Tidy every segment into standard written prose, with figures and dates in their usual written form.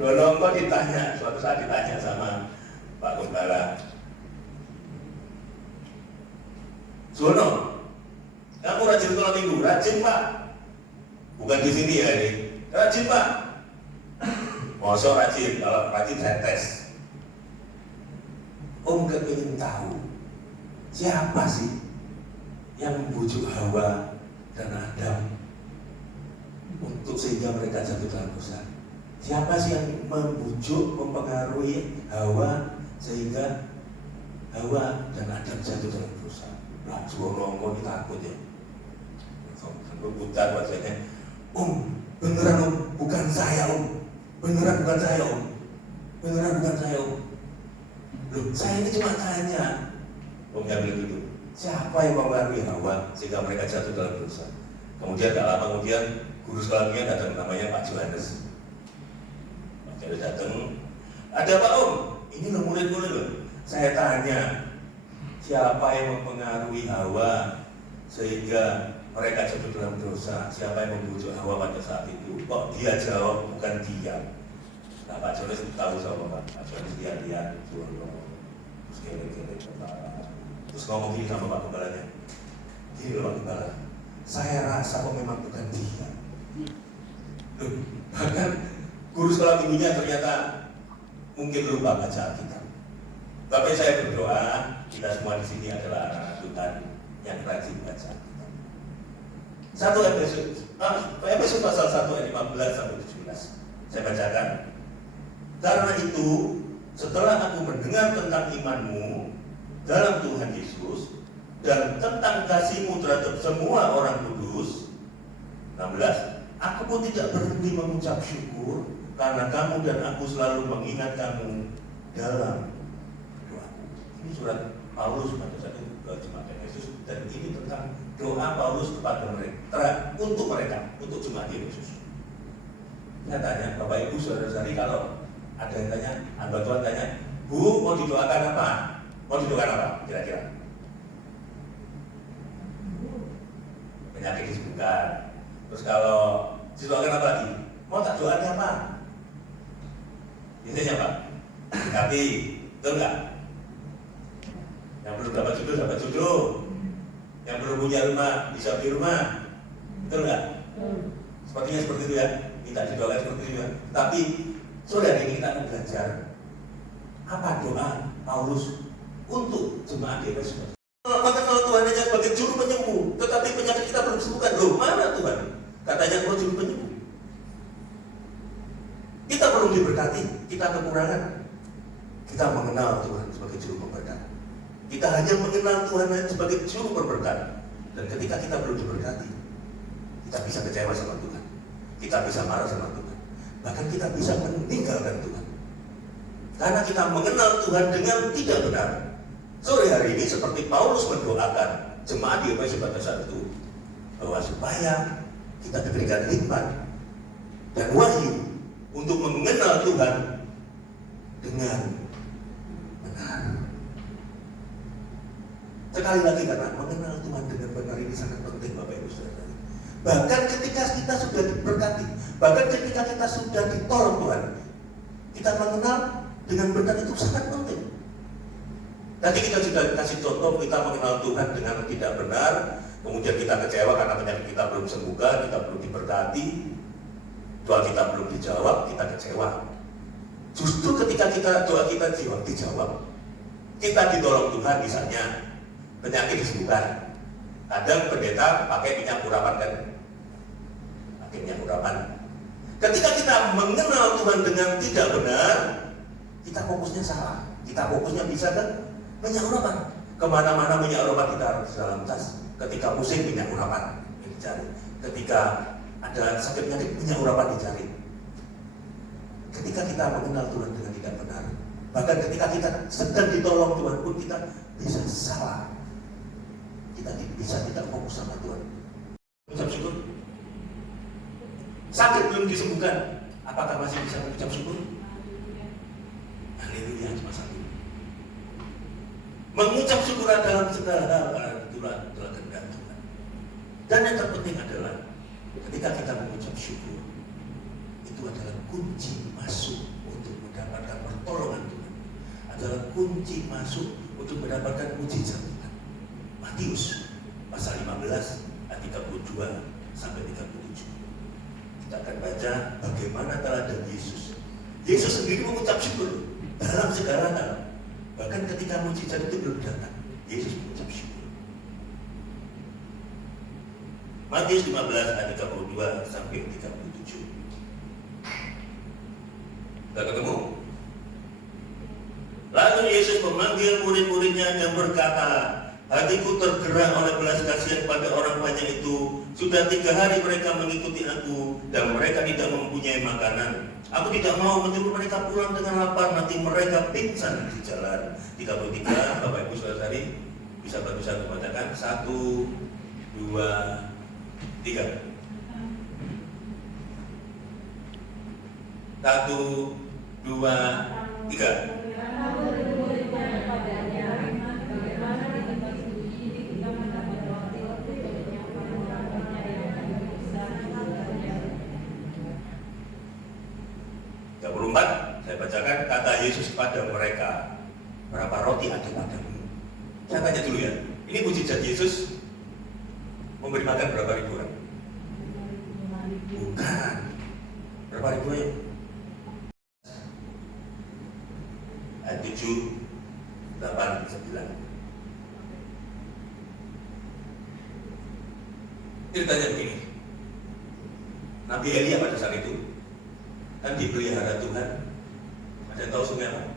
Dulu kok ditanya, suatu saat ditanya sama Pak Gembala, Suwono, kamu rajin sholat minggu? Rajin Pak. Bukan di sini ya ini. Rajin Pak. Mosok rajin, kalau rajin saya tes. Om kepingin tahu siapa sih yang membujuk Hawa dan Adam untuk sehingga mereka jatuh dalam dosa? Siapa sih yang membujuk, mempengaruhi Hawa sehingga Hawa dan Adam jatuh dalam dosa? Lah, Suwono kok ditakut ya? Berputar wajahnya. Beneran Om, bukan saya Om. Beneran bukan saya Om. Beneran bukan saya Om. Loh, saya ini cuma tanya. Om bilang gitu. Siapa yang mempengaruhi Hawa sehingga mereka jatuh dalam dosa? Kemudian tak lama kemudian guru sekolahnya datang, namanya Pak Johannes. Pak Johannes datang. Ada Pak Om? Ini loh murid-murid loh. Saya tanya, siapa yang mempengaruhi Hawa sehingga mereka jatuh dalam dosa? Siapa yang membujuk Hawa pada saat itu? Kok dia jawab bukan dia? Nah, Pak Johannes tahu sama Pak Johannes, lihat-lihat terus kere-kere terus ngomong gini sama Pak Gembalanya, gini loh Pak Gembala, saya rasa kok memang bukan dia. Loh, bahkan guru sekolah minggunya ternyata mungkin lupa baca Alkitab. Tapi saya berdoa kita semua di sini adalah anak-anak Tuhan yang rajin baca Alkitab. 1 Efesus pasal 1 ayat 15 sampai 17. Saya bacakan. Karena itu, setelah aku mendengar tentang imanmu dalam Tuhan Yesus dan tentang kasihmu terhadap semua orang kudus, 16, aku pun tidak berhenti mengucap syukur karena kamu dan aku selalu mengingat kamu dalam doaku. Ini surat Paulus pada saat itu ke jemaat Efesus, dan ini tentang doa Paulus kepada mereka, untuk mereka, untuk jemaat Efesus. Saya tanya, Bapak Ibu saudara-saudari, kalau ada yang tanya, hamba Tuhan tanya, Bu, mau didoakan apa? Mau didoakan apa kira-kira? Penyakit disembuhkan. Terus kalau didoakan apa lagi? Mau tak doanya apa? Biasanya apa? Tapi, betul nggak? Yang belum dapat jodoh, yang belum punya rumah, bisa beli rumah, betul nggak? Sepertinya seperti itu ya, kita didoakan seperti itu ya. Tapi sore hari ini kita akan belajar apa doa Paulus untuk jemaat di Efesus. Maka kalau Tuhan hanya sebagai juru penyembuh, tetapi penyakit kita belum sembuhkan, loh mana Tuhan? Katanya kau juru penyembuh. Kita belum diberkati, kita kekurangan. Kita mengenal Tuhan sebagai juru pemberkat. Kita hanya mengenal Tuhan sebagai juru pemberkat. Dan ketika kita belum diberkati, kita bisa kecewa sama Tuhan. Kita bisa marah sama Tuhan. Bahkan kita bisa meninggalkan Tuhan. Karena kita mengenal Tuhan dengan tidak benar. Sore hari ini seperti Paulus mendoakan jemaat di Efesus pada saat itu, bahwa supaya kita diberikan hikmat dan wahyu untuk mengenal Tuhan dengan benar. Sekali lagi, karena mengenal Tuhan dengan benar ini sangat penting Bapak Ibu Saudara. Bahkan ketika kita sudah diberkati, bahkan ketika kita sudah ditolong Tuhan, kita mengenal dengan benar itu sangat penting. Tadi kita sudah kasih contoh, kita mengenal Tuhan dengan tidak benar, kemudian kita kecewa karena penyakit kita belum sembuhkan, kita belum diberkati, doa kita belum dijawab, kita kecewa. Justru ketika doa kita dijawab, kita ditolong Tuhan, misalnya penyakit disembuhkan. Kadang pendeta pakai minyak urapan kan, pakai minyak urapan. Ketika kita mengenal Tuhan dengan tidak benar, kita fokusnya salah. Kita fokusnya bisa kan minyak urapan. Kemana-mana minyak urapan kita harus dalam tas. Ketika pusing minyak urapan dicari. Ketika ada sakit penyakit minyak urapan dicari. Ketika kita mengenal Tuhan dengan tidak benar, bahkan ketika kita sedang ditolong Tuhan pun kita bisa salah. Kita bisa tidak fokus sama Tuhan. Ucap syukur. Sakit belum disembuhkan, apakah masih bisa mengucap syukur? Haleluya, cuma satu. Mengucap syukur dalam segala hal karena itulah kehendak Tuhan. Dan yang terpenting adalah ketika kita mengucap syukur, itu itu adalah kunci masuk untuk mendapatkan pertolongan Tuhan. Adalah kunci masuk untuk mendapatkan mujizat Tuhan. Matius pasal 15 ayat 32 sampai 37. Kita akan baca bagaimana teladan Yesus. Yesus sendiri mengucap syukur dalam segala hal. Bahkan ketika mujizat itu belum datang, Yesus mengucap syukur. Matius 15 ayat 32 sampai 37. Kita ketemu? Lalu Yesus memanggil murid-muridnya dan berkata, hatiku tergerak oleh belas kasihan pada orang banyak itu. Sudah 3 hari mereka mengikuti aku dan mereka tidak mempunyai makanan. Aku tidak mau menyuruh mereka pulang dengan lapar, nanti mereka pingsan di jalan. 33, Bapak Ibu Saudari bisa bantu saya membacakan. 1, 2, 3. 1, 2, 3. Saya bacakan kata Yesus kepada mereka, berapa roti ada padamu? Saya tanya dulu ya, ini mujizat Yesus memberi makan berapa ribu orang? Bukan. Berapa ribu ya? Ayat 7, 8, 9. Ceritanya begini. Nabi Elia pada saat itu kan dipelihara Tuhan. Ada yang tahu sungai apa?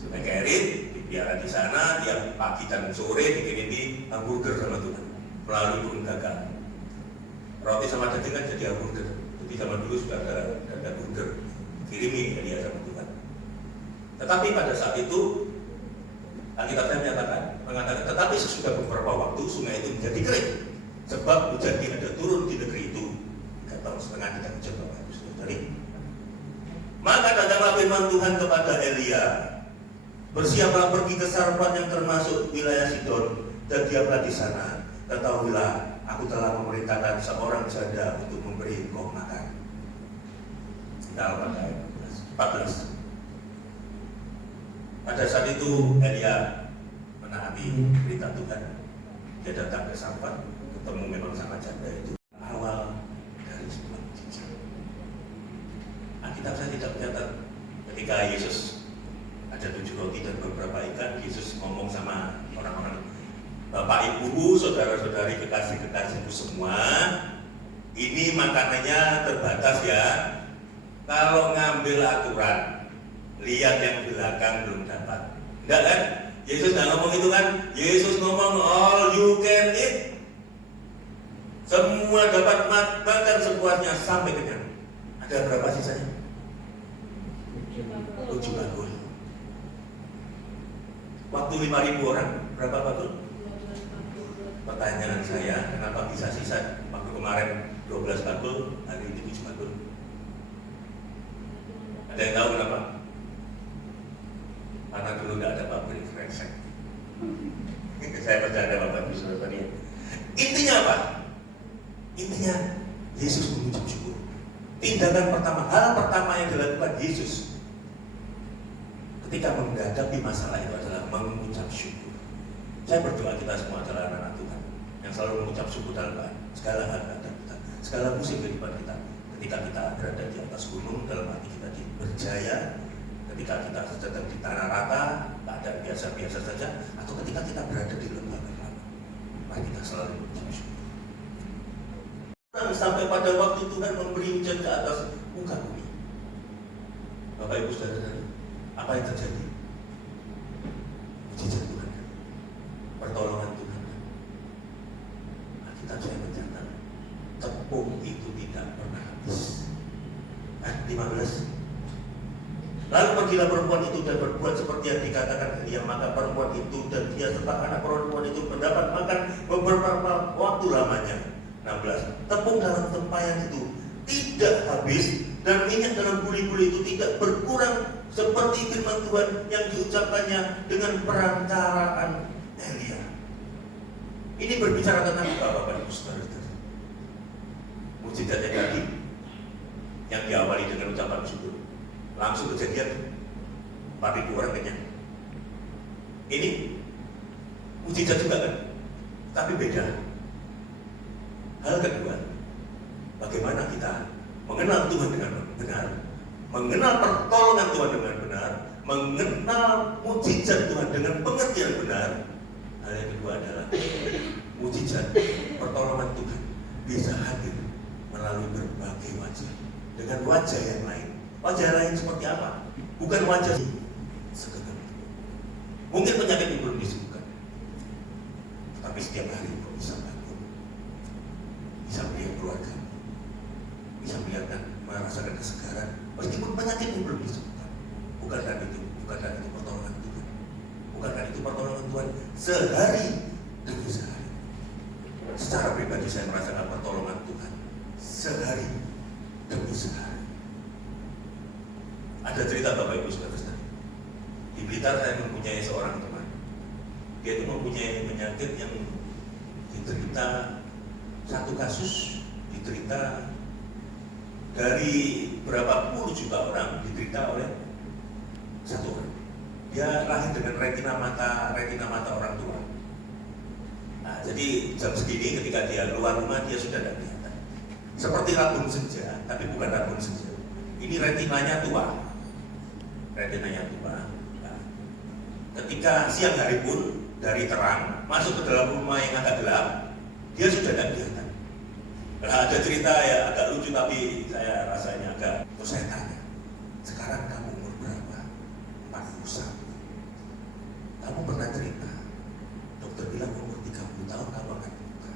Sungai Kerit, dipelihara di sana, tiap pagi dan sore dikirimi hamburger sama Tuhan melalui burung gagak. Roti sama daging kan jadi hamburger. Jadi zaman dulu sudah ada burger, kirimi Elia sama Tuhan. Tetapi pada saat itu Alkitabnya mengatakan, tetapi sesudah beberapa waktu sungai itu menjadi kering, sebab hujan tidak ada turun di negeri itu. 3 tahun setengah tidak hujan, Bapak Ibu Saudari. Maka datanglah firman Tuhan kepada Elia, bersiaplah pergi ke Sarfat yang termasuk wilayah Sidon, dan diamlah di sana. Ketahuilah, aku telah memerintahkan seorang janda untuk memberi engkau makan. Kita lihat ayat 14. Pada saat itu Elia menaati berita Tuhan. Dia datang ke Sarfat, ketemu memang sama janda itu. Awal dari sebuah mujizat. Alkitab saya tidak mencatat ketika Yesus ada 7 roti dan beberapa ikan. Yesus ngomong sama orang-orang, Bapak Ibu, saudara-saudari, kekasih-kekasihku semua, ini makanannya terbatas ya. Kalau ngambil aturan, lihat yang belakang belum dapat. Enggak kan? Yesus nggak ngomong itu kan? Yesus ngomong all you can eat. Semua dapat makan sepuasnya sampai kenyang. Ada berapa sisanya? 7 bakul. Waktu 5.000 orang, berapa bakul? Pertanyaan saya, kenapa bisa sisa? Waktu kemarin 12 bakul, hari ini 7 bakul. Ada yang tahu kenapa? Karena dulu tidak ada pabrik kresek. Saya bercanda Bapak Ibu Saudara. Intinya apa? Intinya Yesus mengucap syukur. Tindakan pertama, hal pertama yang dilakukan Yesus ketika menghadapi masalah itu adalah mengucap syukur. Saya berdoa kita semua adalah anak-anak Tuhan yang selalu mengucap syukur dalam segala hal keadaan kita, segala musim kehidupan kita. Ketika kita berada di atas gunung, dalam hati kita berjaya. Ketika kita sedang di tanah rata, keadaan biasa-biasa saja, atau ketika kita berada di lembah gelap, mari kita selalu mengucap syukur. Sampai pada waktu Tuhan memberi hujan ke atas muka bumi. Bapak Ibu Saudara, apa yang terjadi? Mujizat Tuhan, pertolongan Tuhan. Alkitab saya mencatat, tepung itu tidak pernah habis. 15. Lalu pergilah perempuan itu dan berbuat seperti yang dikatakan dia, maka perempuan itu dan dia serta anak perempuan itu mendapat makan beberapa waktu lamanya. 16. Tepung dalam tempayan itu tidak habis dan minyak dalam buli-buli itu tidak berkurang seperti firman Tuhan yang diucapkannya dengan perantaraan Elia. Ini berbicara tentang apa, Bapak Ibu Saudara? Mukjizatnya tadi yang diawali dengan ucapan syukur, langsung kejadian 4.000 orang kenyang. Ini mukjizat juga kan, tapi beda. Hal kedua, bagaimana kita mengenal Tuhan dengan benar, mengenal pertolongan Tuhan dengan benar, mengenal mukjizat Tuhan dengan pengertian benar. Hal yang kedua adalah mukjizat pertolongan Tuhan bisa hadir melalui berbagai wajah, dengan wajah yang lain. Wajah lain seperti apa? Bukan wajah sekedar. Mungkin penyakit yang belum disembuhkan, tapi setiap hari kau bisa bangun, bisa melihat keluarga, bisa melihat merasakan kesegaran, meskipun penyakit yang belum disembuhkan. Bukankah itu pertolongan Tuhan? Bukankah itu pertolongan Tuhan sehari demi sehari? Secara pribadi saya merasakan pertolongan Tuhan sehari demi sehari. Ada cerita Bapak Ibu Saudara. Di Blitar saya mempunyai seorang teman. Dia itu mempunyai penyakit yang diderita, satu kasus diderita dari berapa puluh juta orang, diderita oleh satu orang. Dia lahir dengan retina mata orang tua. Nah, jadi jam segini ketika dia keluar rumah dia sudah tidak kelihatan. Seperti rabun senja, tapi bukan rabun senja. Ini retinanya tua. Nah, ketika siang hari pun dari terang masuk ke dalam rumah yang agak gelap, dia sudah tidak kelihatan. Nah, ada cerita ya agak lucu tapi saya rasanya agak. Terus saya tanya, sekarang kamu umur berapa? 41. Kamu pernah cerita, dokter bilang umur 30 tahun kamu akan buka.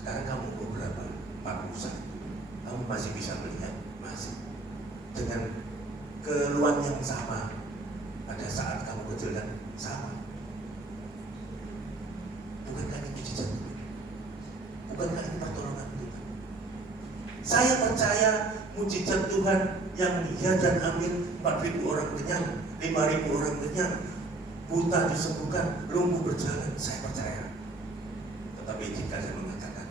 Sekarang kamu umur berapa? 41. Kamu masih bisa melihat? Masih. Dengan keluhan yang sama pada saat kamu kecil dan sama. Bukankah ini mukjizat Tuhan? Bukankah ini pertolongan Tuhan? Saya percaya mukjizat Tuhan yang ya dan amin, 4.000 orang kenyang, 5.000 orang kenyang, buta disembuhkan, lumpuh berjalan, saya percaya. Tetapi jika saya mengatakan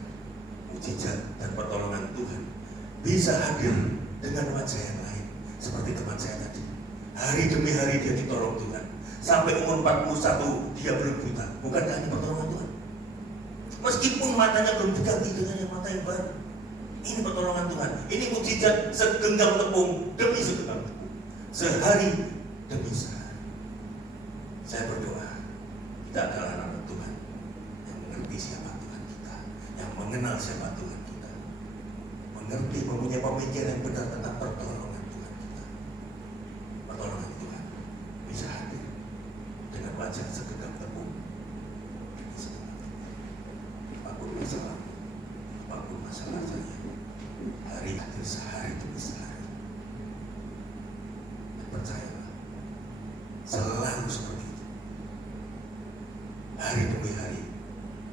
mukjizat dan pertolongan Tuhan bisa hadir dengan wajah yang lain, seperti teman saya tadi, hari demi hari dia ditolong Tuhan, sampai umur 41 dia belum buta. Bukankah ini pertolongan Tuhan? Meskipun matanya belum diganti dengan yang mata yang baru, ini pertolongan Tuhan. Ini mukjizat segenggam tepung demi segenggam tepung, sehari demi sehari. Saya berdoa kita adalah anak Tuhan yang mengerti siapa Tuhan kita, yang mengenal siapa Tuhan kita, mengerti, mempunyai pemikiran yang benar tentang pertolongan Tuhan kita. Pertolongan Tuhan bisa hadir dengan wajah segenggam tepung. Apapun masalah, apapun masalah saya, hari hadir sehari demi sehari. Dan percayalah, selalu seperti itu. Hari demi hari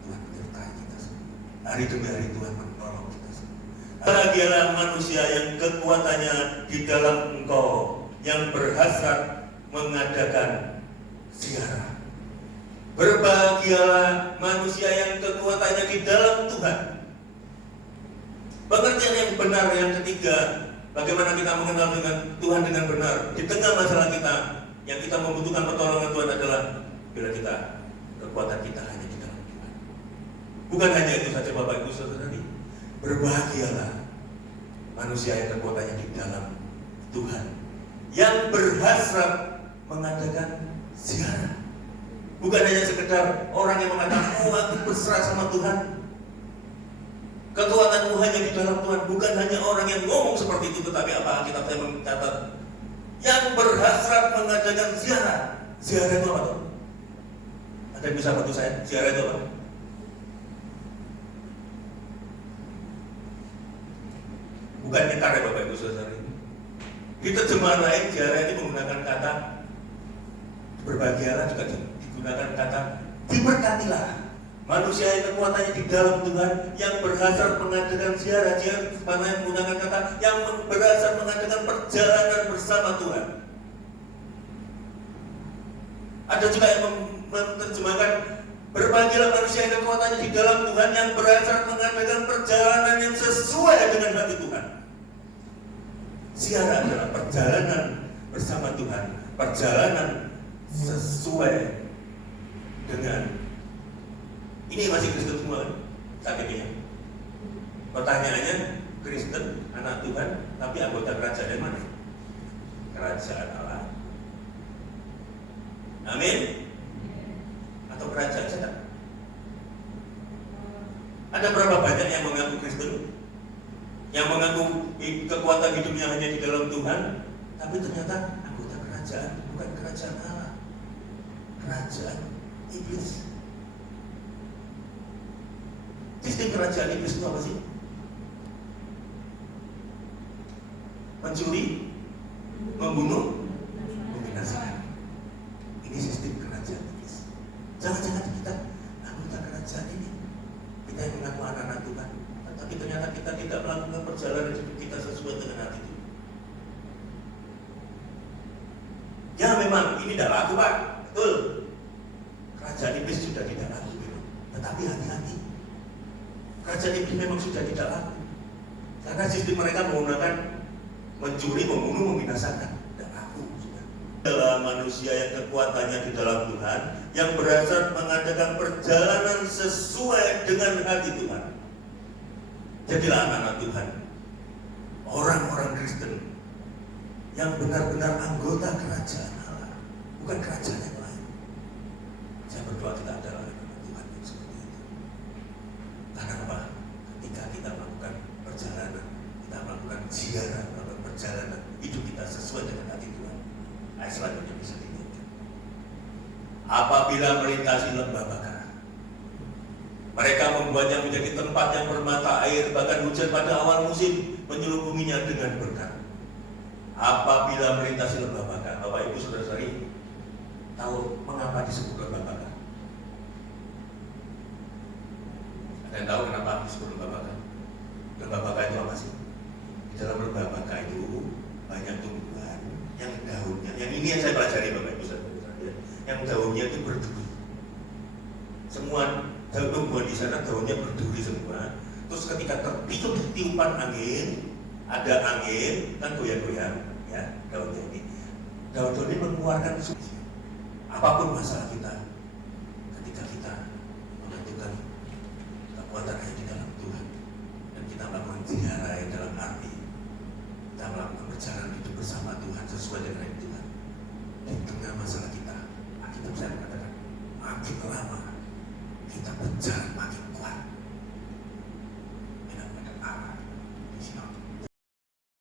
Tuhan menyertai kita semua. Hari demi hari Tuhan menolong kita semua. Bahagialah manusia yang kekuatannya di dalam Engkau, yang berhasrat mengadakan ziarah. Berbahagialah manusia yang kekuatannya di dalam Tuhan. Pengertian yang benar yang ketiga, bagaimana kita mengenal dengan Tuhan dengan benar di tengah masalah kita. Yang kita membutuhkan pertolongan Tuhan adalah bila kita, kekuatan kita hanya di dalam Tuhan. Bukan hanya itu saja Bapak Ibu Saudari. Berbahagialah manusia yang kekuatannya di dalam Tuhan, yang berhasrat mengadakan ziarah. Bukan hanya sekedar orang yang mengatakan, oh aku berserah sama Tuhan, kekuatanmu hanya di dalam Tuhan. Bukan hanya orang yang ngomong seperti itu, tetapi apa kita mencatat yang berhasrat mengadakan ziarah. Ziarah itu apa tuh? Ada yang bisa bantu saya? Ziarah itu apa? Bukan nyekar ya Bapak Ibu Saudara. Di terjemahan lain ziarah itu menggunakan kata berbahagialah, juga digunakan kata diberkatilah. Manusia yang kekuatannya di dalam Tuhan, yang berhasrat mengadakan ziarah, dia mana yang menggunakan kata yang berhasrat mengadakan perjalanan bersama Tuhan. Ada juga yang menerjemahkan berbahagialah manusia yang kekuatannya di dalam Tuhan, yang berhasrat mengadakan perjalanan yang sesuai dengan Ziarah adalah perjalanan bersama Tuhan, perjalanan sesuai dengan ini masih Kristen semua saat ini. Pertanyaannya, Kristen, anak Tuhan, tapi anggota kerajaan yang mana? Kerajaan Allah. Amin. Atau kerajaan setan? Ada berapa banyak yang mengaku Kristen, yang mengaku kekuatan hidupnya hanya di dalam Tuhan, tapi ternyata anggota kerajaan, bukan kerajaan Allah, kerajaan iblis. Sistem kerajaan iblis itu apa sih? Mencuri, membunuh, membinasakan. Ini sistem kerajaan iblis. Jangan-jangan kita anggota kerajaan ini, kita yang mengaku anak-anak Tuhan, tapi ternyata kita tidak melakukan perjalanan hidup kita sesuai dengan hati Tuhan. Ya memang ini tidak laku, Pak, betul. Kerajaan iblis sudah tidak laku, tetapi hati-hati. Kerajaan iblis memang sudah tidak laku, karena sistem mereka menggunakan mencuri, membunuh, membinasakan. Tidak laku sudah. Adalah manusia yang kekuatannya di dalam Tuhan, yang berasal mengadakan perjalanan sesuai dengan hati Tuhan. Jadilah anak-anak Tuhan, orang-orang Kristen yang benar-benar anggota kerajaan Allah, bukan kerajaan yang lain. Saya berdoa kita adalah anak-anak Tuhan yang seperti itu. Karena apa? Ketika kita melakukan perjalanan, kita melakukan ziarah, melakukan perjalanan hidup kita sesuai dengan hati Tuhan. Ayat selanjutnya bisa dilihat. Apabila melintasi lembah Bakar, mereka membuatnya menjadi tempat yang bermata air, bahkan hujan pada awal musim menyelubunginya dengan berkat. Apabila melintasi lembah Bakar, Bapak Ibu Saudara-saudari tahu mengapa disebut lembah Bakar? Ada yang tahu kenapa disebut lembah Bakar? Lembah Bakar itu apa sih? Di dalam lembah Bakar itu banyak tumbuhan yang daunnya, yang ini yang saya pelajari Bapak Ibu Saudara-saudari, yang daunnya itu berduri. Semua tumbuhan di sana daunnya berduri semua. Terus ketika tertiup tiupan angin, ada angin kan goyang-goyang, ya daunnya ini. Daun-daun ini mengeluarkan suci. Apapun masalah kita, ketika kita menentukan kekuatan hanya di dalam Tuhan, dan kita melakukan ziarah dalam arti kita melakukan perjalanan hidup bersama Tuhan sesuai dengan Tuhan. Di tengah masalah kita bisa mengatakan makin lama kita berjalan makin kuat.